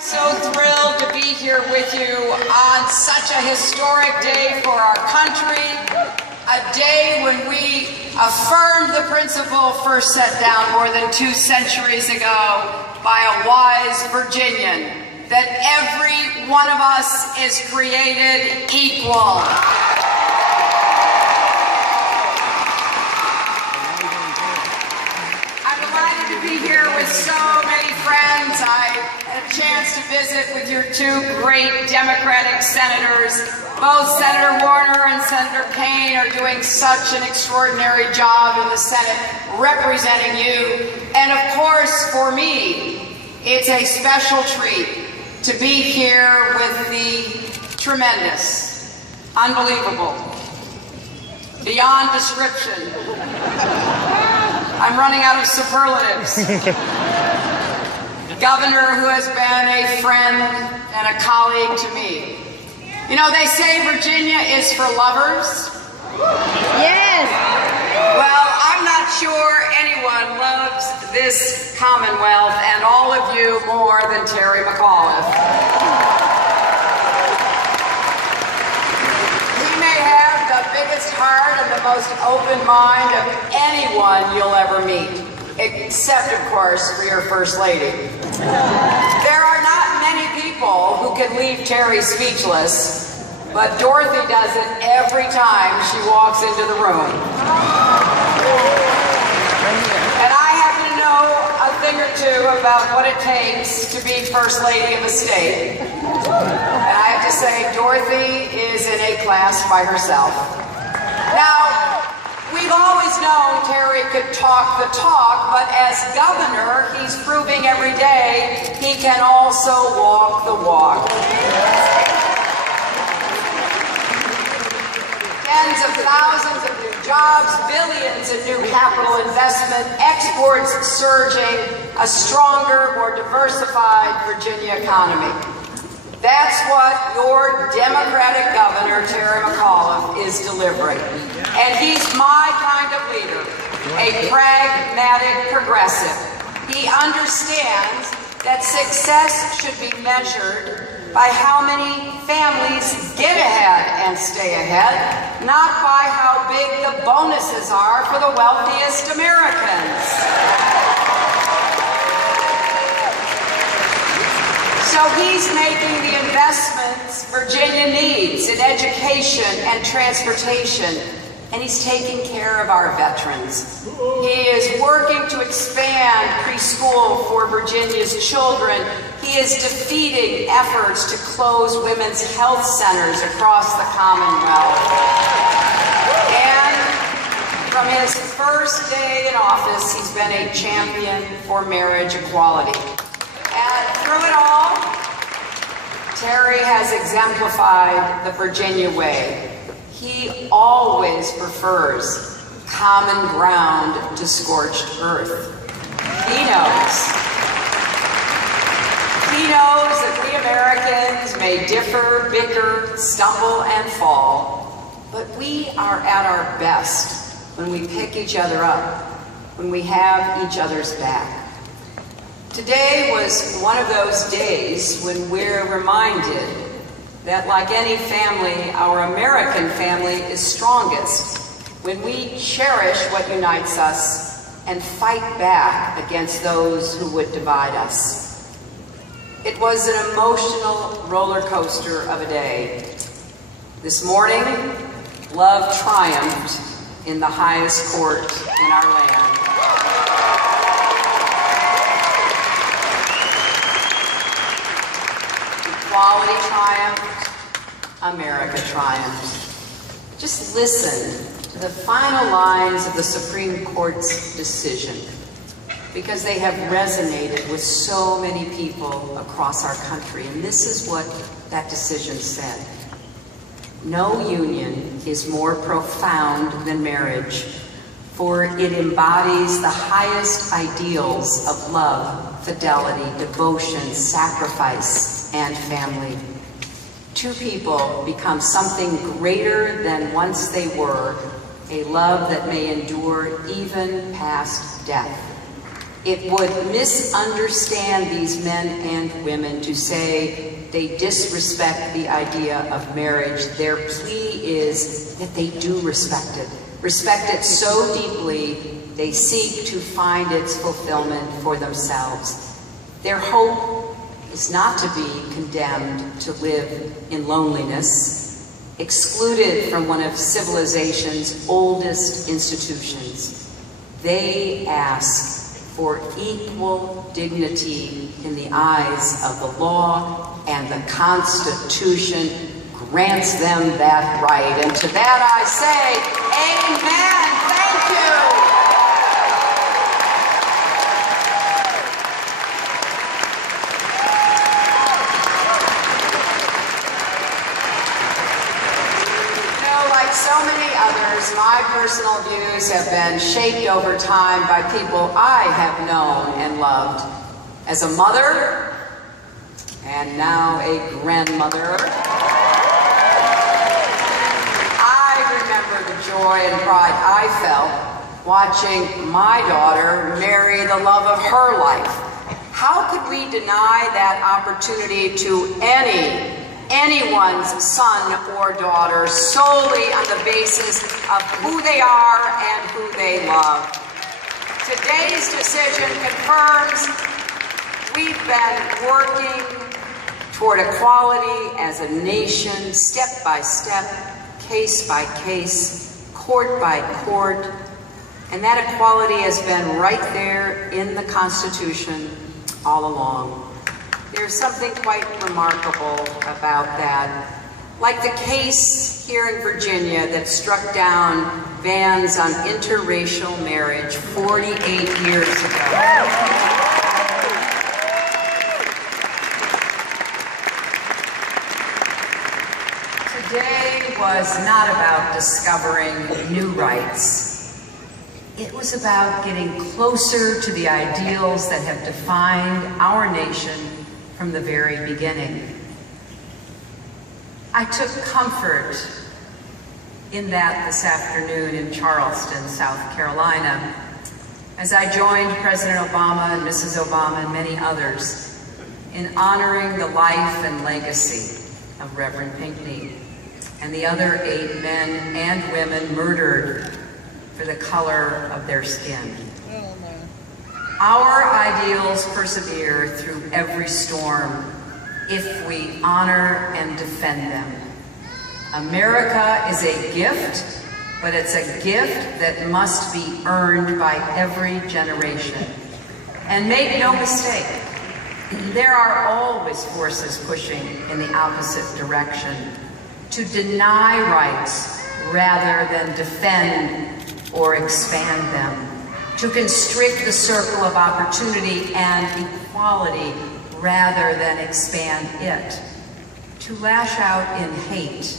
So thrilled to be here with you on such a historic day for our country, a day when we affirmed the principle first set down more than 2 centuries ago by a wise Virginian, that every one of us is created equal. I'm delighted to be here with so many friends. I had a chance to visit with your 2 great Democratic senators. Both Senator Warner and Senator Kaine are doing such an extraordinary job in the Senate representing you. And of course, for me, it's a special treat to be here with the tremendous, unbelievable, beyond description. I'm running out of superlatives. Governor who has been a friend and a colleague to me. You know, they say Virginia is for lovers. Yes. Well, I'm not sure anyone loves this Commonwealth and all of you more than Terry McAuliffe. He may have the biggest heart and the most open mind of anyone you'll ever meet, except, of course, for your First Lady. There are not many people who can leave Terry speechless, but Dorothy does it every time she walks into the room. And I happen to know a thing or two about what it takes to be First Lady of a state. And I have to say, Dorothy is in a class by herself. Now, we've always known Terry could talk the talk, but as governor, he's proving every day he can also walk the walk. Tens of thousands of new jobs, billions in new capital investment, exports surging, a stronger, more diversified Virginia economy. That's what your Democratic governor, Terry McAuliffe, is delivering. And he's my kind of leader, a pragmatic progressive. He understands that success should be measured by how many families get ahead and stay ahead, not by how big the bonuses are for the wealthiest Americans. So he's making the investments Virginia needs in education and transportation, and he's taking care of our veterans. He is working to expand preschool for Virginia's children. He is defeating efforts to close women's health centers across the Commonwealth. And from his first day in office, he's been a champion for marriage equality. And through it all, Terry has exemplified the Virginia way. He always prefers common ground to scorched earth. He knows that we Americans may differ, bicker, stumble, and fall, but we are at our best when we pick each other up, when we have each other's back. Today was one of those days when we're reminded that, like any family, our American family is strongest when we cherish what unites us and fight back against those who would divide us. It was an emotional roller coaster of a day. This morning, love triumphed in the highest court in our land. Equality triumphed, America triumphed. Just listen to the final lines of the Supreme Court's decision, because they have resonated with so many people across our country. And this is what that decision said. No union is more profound than marriage, for it embodies the highest ideals of love, fidelity, devotion, sacrifice, and family. 2 people become something greater than once they were, a love that may endure even past death. It would misunderstand these men and women to say they disrespect the idea of marriage. Their plea is that they do respect it so deeply they seek to find its fulfillment for themselves. Their hope is not to be condemned to live in loneliness, excluded from one of civilization's oldest institutions. They ask for equal dignity in the eyes of the law, and the Constitution grants them that right. And to that I say, amen. Thank you. Like so many others, my personal views have been shaped over time by people I have known and loved. As a mother, and now a grandmother, I remember the joy and pride I felt watching my daughter marry the love of her life. How could we deny that opportunity to anyone's son or daughter solely on the basis of who they are and who they love? Today's decision confirms we've been working toward equality as a nation, step by step, case by case, court by court, and that equality has been right there in the Constitution all along. There's something quite remarkable about that. Like the case here in Virginia that struck down bans on interracial marriage 48 years ago. Today was not about discovering new rights. It was about getting closer to the ideals that have defined our nation from the very beginning. I took comfort in that this afternoon in Charleston, South Carolina, as I joined President Obama and Mrs. Obama and many others in honoring the life and legacy of Reverend Pinckney and the other 8 men and women murdered for the color of their skin. Our ideals persevere through every storm if we honor and defend them. America is a gift, but it's a gift that must be earned by every generation. And make no mistake, there are always forces pushing in the opposite direction to deny rights rather than defend or expand them, to constrict the circle of opportunity and equality rather than expand it, to lash out in hate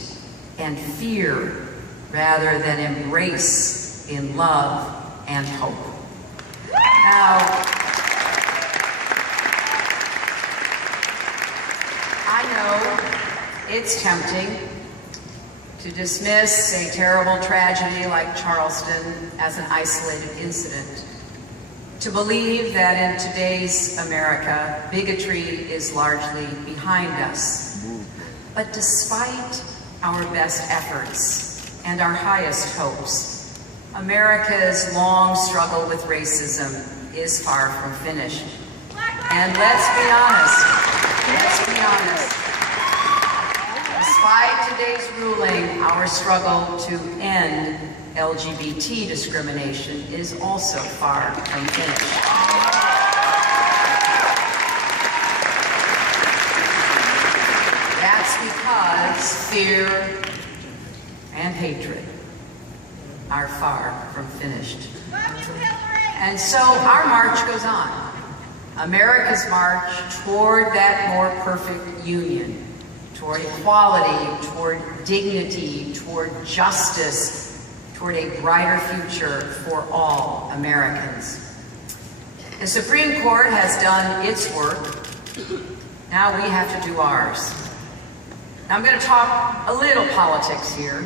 and fear rather than embrace in love and hope. Now, I know it's tempting to dismiss a terrible tragedy like Charleston as an isolated incident, to believe that in today's America, bigotry is largely behind us. But despite our best efforts and our highest hopes, America's long struggle with racism is far from finished. And let's be honest, despite today's ruling, our struggle to end LGBT discrimination is also far from finished. That's because fear and hatred are far from finished. And so our march goes on. America's march toward that more perfect union, toward equality, toward dignity, toward justice, toward a brighter future for all Americans. The Supreme Court has done its work. Now we have to do ours. Now I'm going to talk a little politics here.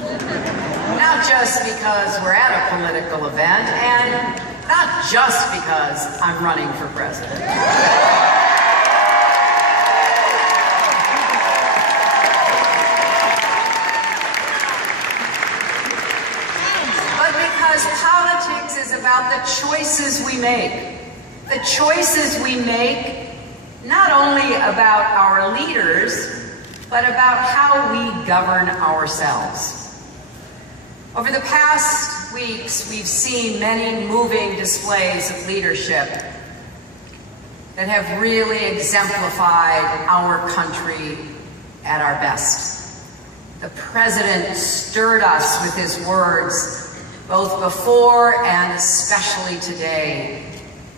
Not just because we're at a political event, and not just because I'm running for president. But because politics is about the choices we make. The choices we make, not only about our leaders, but about how we govern ourselves. Over the past weeks, we've seen many moving displays of leadership that have really exemplified our country at our best. The president stirred us with his words, both before and especially today,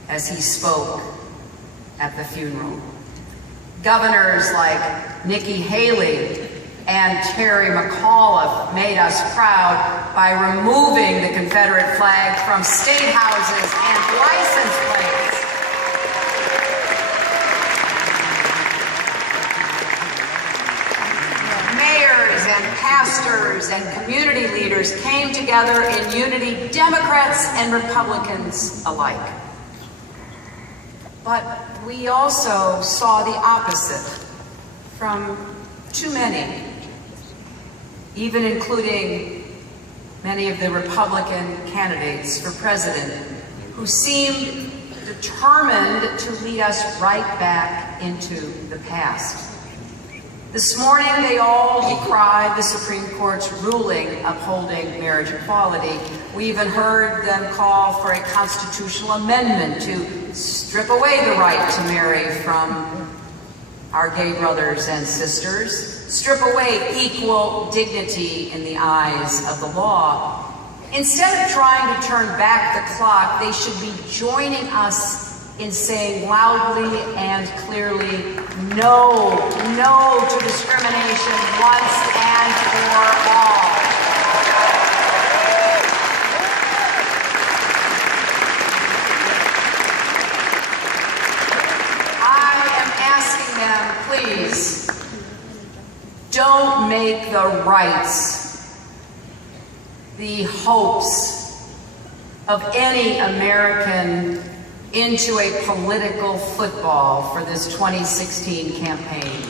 as he spoke at the funeral. Governors like Nikki Haley and Terry McAuliffe made us proud by removing the Confederate flag from state houses and license plates. Mayors and pastors and community leaders came together in unity, Democrats and Republicans alike. But we also saw the opposite from too many, even including many of the Republican candidates for president, who seemed determined to lead us right back into the past. This morning, they all decried the Supreme Court's ruling upholding marriage equality. We even heard them call for a constitutional amendment to strip away the right to marry from our gay brothers and sisters, strip away equal dignity in the eyes of the law. Instead of trying to turn back the clock, they should be joining us in saying loudly and clearly, no, no to discrimination once and for all. I am asking them, please, don't make the rights, the hopes of any American into a political football for this 2016 campaign.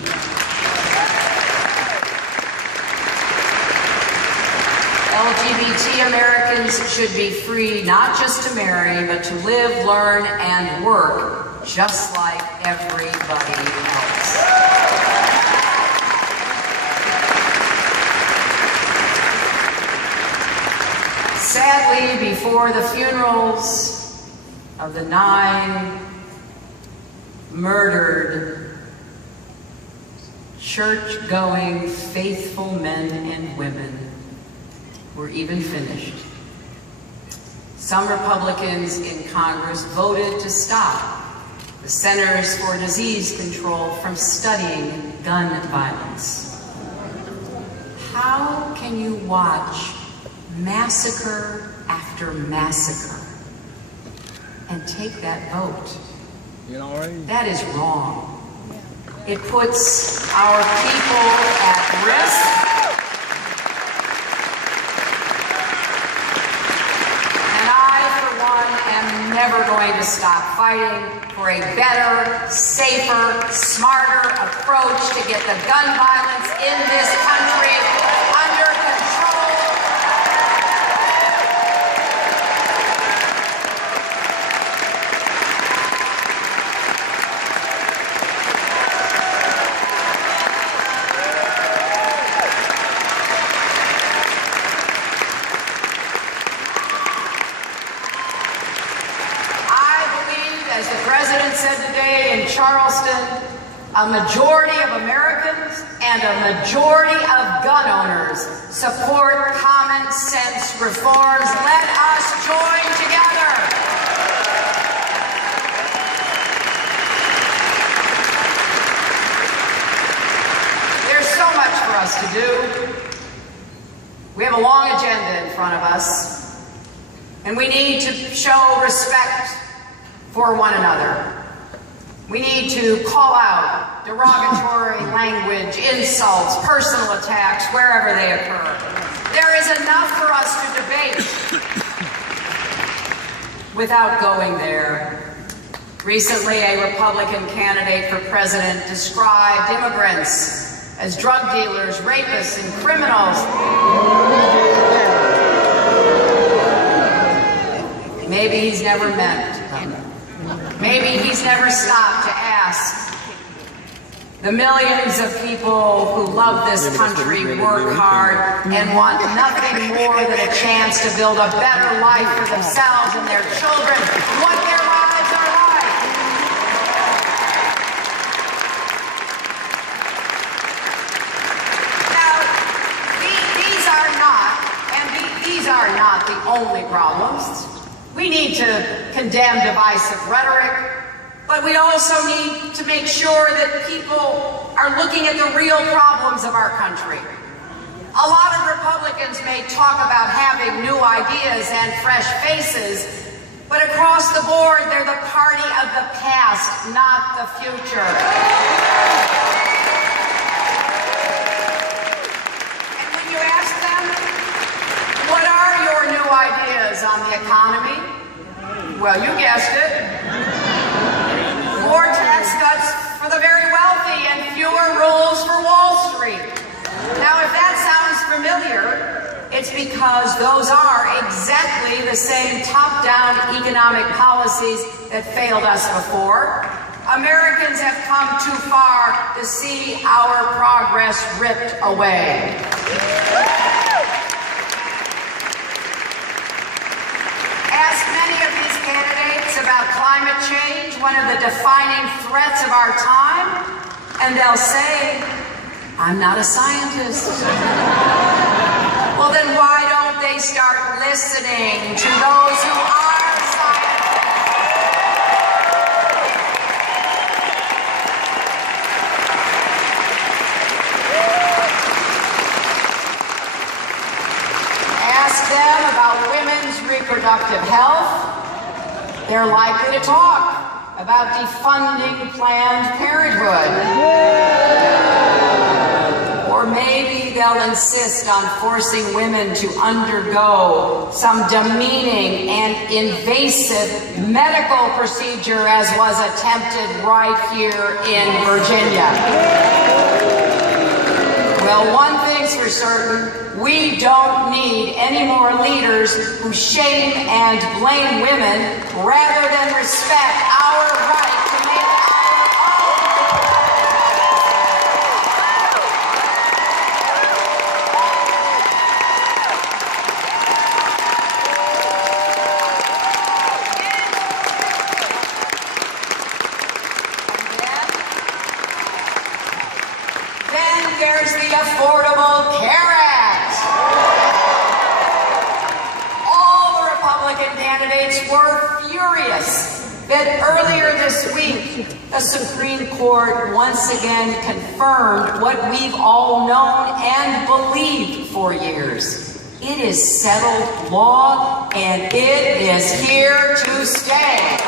LGBT Americans should be free not just to marry, but to live, learn, and work just like everybody else. Sadly, before the funerals of the 9 murdered, church-going, faithful men and women were even finished, some Republicans in Congress voted to stop the Centers for Disease Control from studying gun violence. How can you watch massacre after massacre and take that vote? That is wrong. It puts our people at risk. And I, for one, am never going to stop fighting for a better, safer, smarter approach to get the gun violence in this country under control. As the president said today in Charleston, a majority of Americans and a majority of gun owners support common sense reforms. Let us join together. There's so much for us to do. We have a long agenda in front of us, and we need to show respect for one another. We need to call out derogatory language, insults, personal attacks, wherever they occur. There is enough for us to debate. without going there. Recently, a Republican candidate for president described immigrants as drug dealers, rapists, and criminals. Maybe he's never met them. Maybe he's never stopped to ask the millions of people who love this country, work hard, and want nothing more than a chance to build a better life for themselves and their children, what their lives are like. Now, these are not the only problems. We need to condemn divisive rhetoric, but we also need to make sure that people are looking at the real problems of our country. A lot of Republicans may talk about having new ideas and fresh faces, but across the board, they're the party of the past, not the future. And when you ask them, what are your new ideas on the economy? Well, you guessed it. More tax cuts for the very wealthy and fewer rules for Wall Street. Now, if that sounds familiar, it's because those are exactly the same top-down economic policies that failed us before. Americans have come too far to see our progress ripped away. Ask many of these candidates about climate change, one of the defining threats of our time, and they'll say, I'm not a scientist. Well, then why don't they start listening to those who are scientists? Ask them about women's reproductive health. They're likely to talk about defunding Planned Parenthood. Or maybe they'll insist on forcing women to undergo some demeaning and invasive medical procedure as was attempted right here in Virginia. Well, one thing's for certain, we don't need any more leaders who shame and blame women rather than respect our right to make our own. Then there's the Affordable Care Act. All the Republican candidates were furious that earlier this week, the Supreme Court once again confirmed what we've all known and believed for years. It is settled law, and it is here to stay.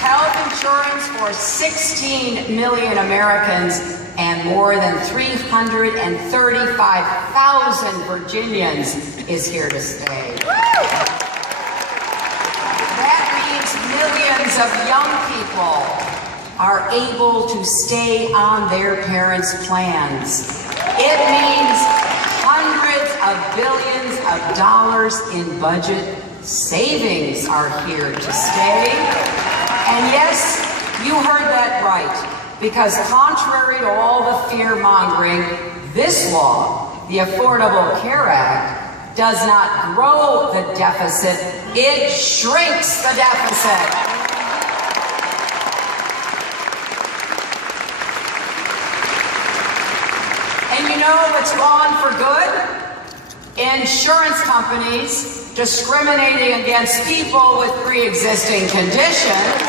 Health insurance for 16 million Americans and more than 335,000 Virginians is here to stay. That means millions of young people are able to stay on their parents' plans. It means hundreds of billions of dollars in budget savings are here to stay. And yes, you heard that right, because contrary to all the fear-mongering, this law, the Affordable Care Act, does not grow the deficit, it shrinks the deficit. And you know what's gone for good? Insurance companies discriminating against people with pre-existing conditions,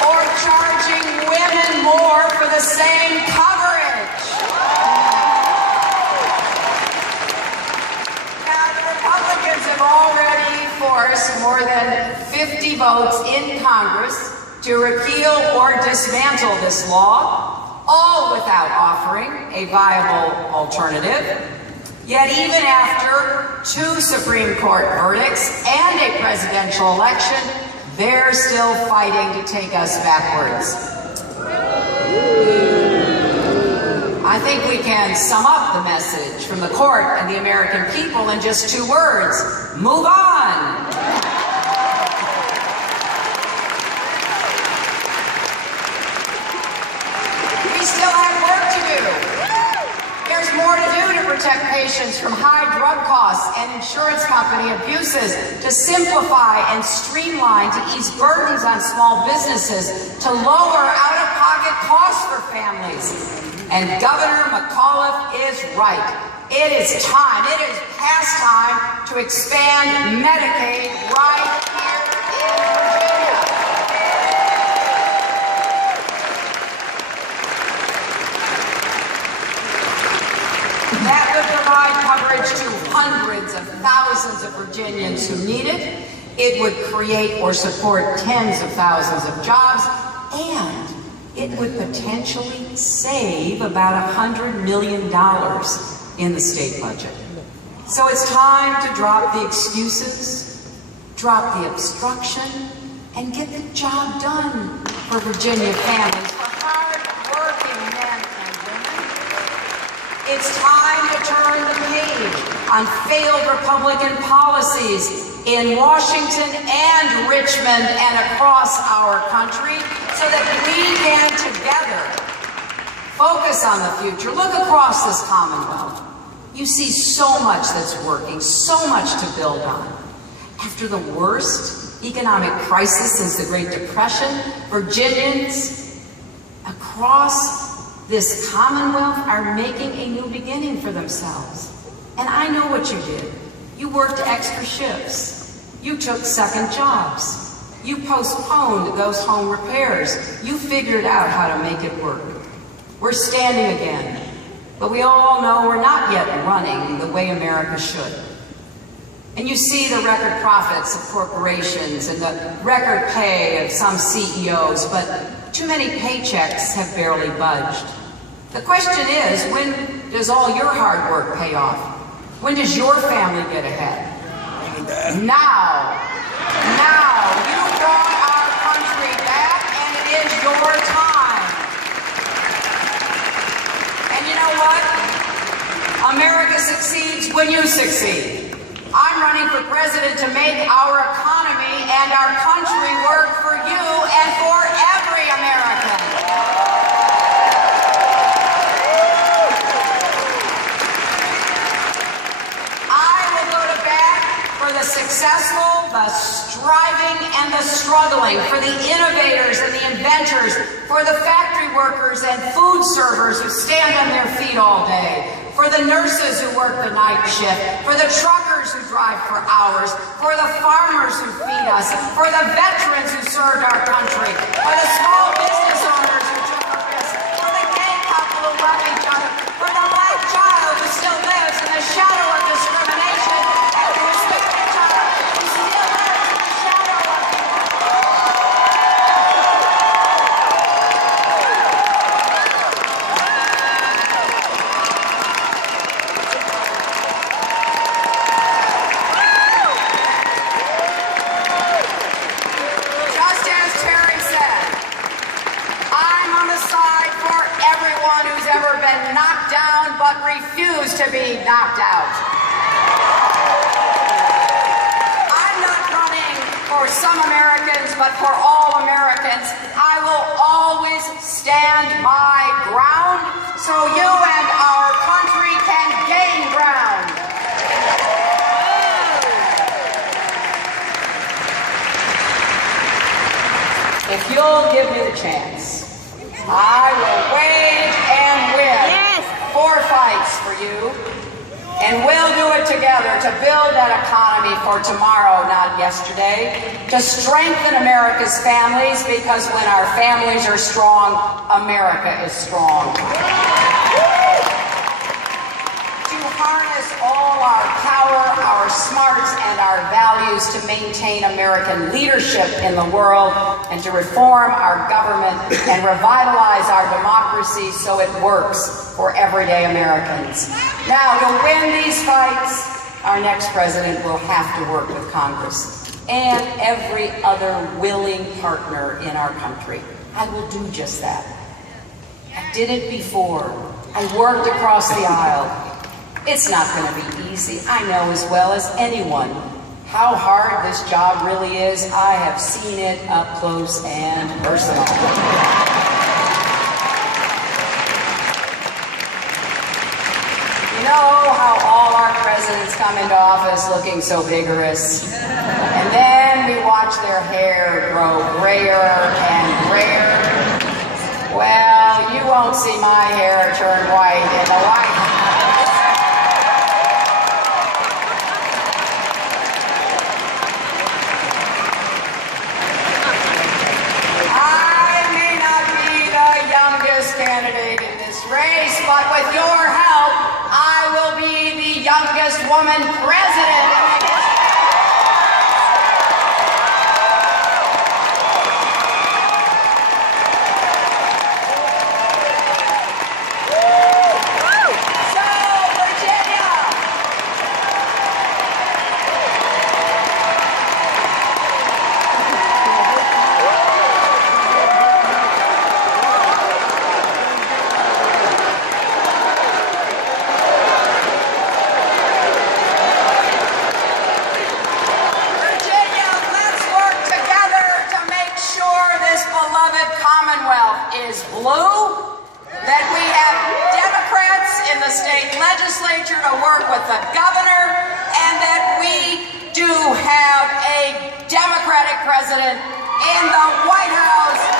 or charging women more for the same coverage. Now, the Republicans have already forced more than 50 votes in Congress to repeal or dismantle this law, all without offering a viable alternative. Yet even after 2 Supreme Court verdicts and a presidential election, they're still fighting to take us backwards. I think we can sum up the message from the court and the American people in just 2 words: move on. We still have work to do. There's more to do to protect patients from high drug costs and insurance company abuses, to simplify and streamline, to ease burdens on small businesses, to lower out-of-pocket costs for families. And Governor McAuliffe is right. It is time, it is past time to expand Medicaid right here in Virginia. That would provide coverage to hundreds of thousands of Virginians who need it. It would create or support tens of thousands of jobs, and it would potentially save about $100 million in the state budget. So it's time to drop the excuses, drop the obstruction, and get the job done for Virginia families, for hard-working men and women. It's time to turn the page on failed Republican policies in Washington and Richmond and across our country, so that we can together focus on the future. Look across this Commonwealth. You see so much that's working, so much to build on. After the worst economic crisis since the Great Depression, Virginians across this Commonwealth are making a new beginning for themselves. And I know what you did. You worked extra shifts. You took second jobs. You postponed those home repairs. You figured out how to make it work. We're standing again, but we all know we're not yet running the way America should. And you see the record profits of corporations and the record pay of some CEOs, but too many paychecks have barely budged. The question is, when does all your hard work pay off? When does your family get ahead? Now. Now. You brought our country back, and it is your time. And you know what? America succeeds when you succeed. I'm running for president to make our economy and our country work for you and for every American. The successful, the striving, and the struggling, for the innovators and the inventors, for the factory workers and food servers who stand on their feet all day, for the nurses who work the night shift, for the truckers who drive for hours, for the farmers who feed us, for the veterans who served our country, for the small business owners who took a risk, for the gay couple who love each other, for the black child who still lives in the shadow of discrimination, and who respects knocked down but refuse to be knocked out. I'm not running for some Americans, but for all Americans. I will always stand my ground so you and our country can gain ground. If you'll give me the chance, I will wage and win 4 fights for you, and we'll do it together to build that economy for tomorrow, not yesterday, to strengthen America's families, because when our families are strong, America is strong. To harness all our power, our smarts, and our values values to maintain American leadership in the world and to reform our government and revitalize our democracy so it works for everyday Americans. Now, to win these fights, our next president will have to work with Congress and every other willing partner in our country. I will do just that. I did it before. I worked across the aisle. It's not going to be easy. I know as well as anyone how hard this job really is. I have seen it up close and personal. You know how all our presidents come into office looking so vigorous, and then we watch their hair grow grayer and grayer? Well, you won't see my hair turn white in the White House. Candidate in this race, but with your help, I will be the youngest woman president in the history. So, Virginia. Is blue, that we have Democrats in the state legislature to work with the governor, and that we do have a Democratic president in the White House.